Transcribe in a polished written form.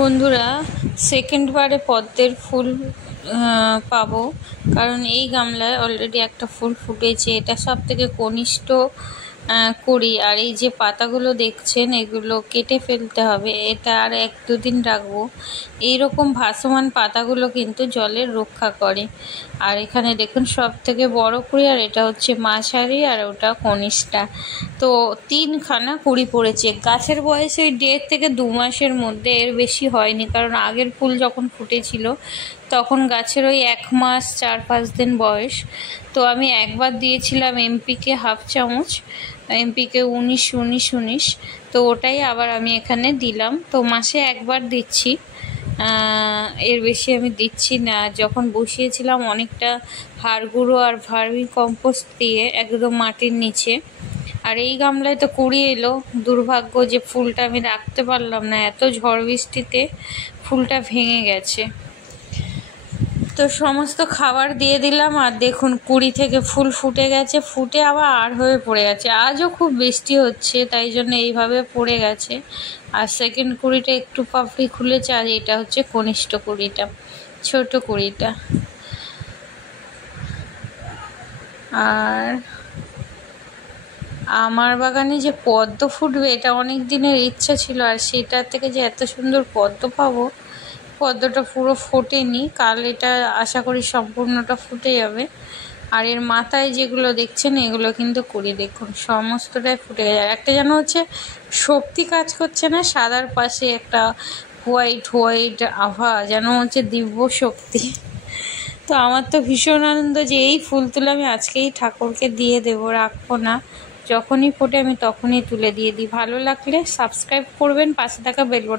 বন্ধুরা সেকেন্ড বারে পদ্মের ফুল পাবো, কারণ এই গামলায় অলরেডি একটা ফুল ফুটেছে। এটা সব থেকে কনিষ্ঠ করি। আর এই যে পাতাগুলো দেখছেন এগুলো কেটে ফেলতে হবে, এটা আর 1-2 দিন রাখবো। এইরকম ভাসমান পাতাগুলো কিন্তু জলের রক্ষা করে। আর এখানে দেখুন সব থেকে বড় কুড়ি, আর এটা হচ্ছে মাঝারি, আর ওটা কনিষ্ঠা। তো 3খানা কুড়ি পড়েছে। গাছের বয়স ওই 1.5 থেকে 2 মাসের মধ্যে, এর বেশি হয়নি, কারণ আগের ফুল যখন ফুটেছিল তখন গাছের ওই 1 মাস 4-5 দিন বয়স। তো আমি একবার দিয়েছিলাম এমপিকে 1/2 চামচ, এমপিকে 19-19-19, তো ওটাই আবার আমি এখানে দিলাম। তো মাসে একবার দিচ্ছি, এর বেশি আমি দিচ্ছি না। যখন বসিয়েছিলাম অনেকটা হাড় গুঁড়ো আর ভার্মি কম্পোস্ট দিয়ে একদম মাটির নিচে। আর এই গামলায় তো কুড়ি এলো, দুর্ভাগ্য যে ফুলটা আমি রাখতে পারলাম না, এত ঝড় বৃষ্টিতে ফুলটা ভেঙে গেছে। তো সমস্ত খাবার দিয়ে দিলাম, আর দেখুন কুড়ি থেকে ফুল ফুটে গেছে, ফুটে আবার হয়ে পড়ে গেছে। আজও খুব বৃষ্টি হচ্ছে, তাই জন্য এইভাবে পড়ে গেছে। আর সেকেন্ড কুড়িটা একটু পাপড়ি খুলেছে, আর এটা হচ্ছে কনিষ্ঠ কুড়িটা, ছোট কুড়িটা। আর আমার বাগানে যে পদ্ম ফুটবে এটা অনেক দিনের ইচ্ছা ছিল, আর সেটার থেকে যে এত সুন্দর পদ্ম পাবো। পদ্মটা পুরো ফোটেনি, কাল এটা আশা করি সম্পূর্ণটা ফুটে যাবে। আর এর মাথায় যেগুলো দেখছেন এগুলো কিন্তু কুড়ি, দেখুন সমস্তটাই ফুটে যায়। একটা যেন হচ্ছে শক্তি কাজ করছে না, সাদার পাশে একটা হোয়াইট আভা, যেন হচ্ছে দিব্য শক্তি। তো আমার তো ভীষণ আনন্দ যে এই ফুল তুলে আমি আজকেই ঠাকুরকে দিয়ে দেবো, রাখবো না। যখনই ফোটে আমি তখনই তুলে দিয়ে দিই। ভালো লাগলে সাবস্ক্রাইব করবেন, পাশে থাকা বেল বাটন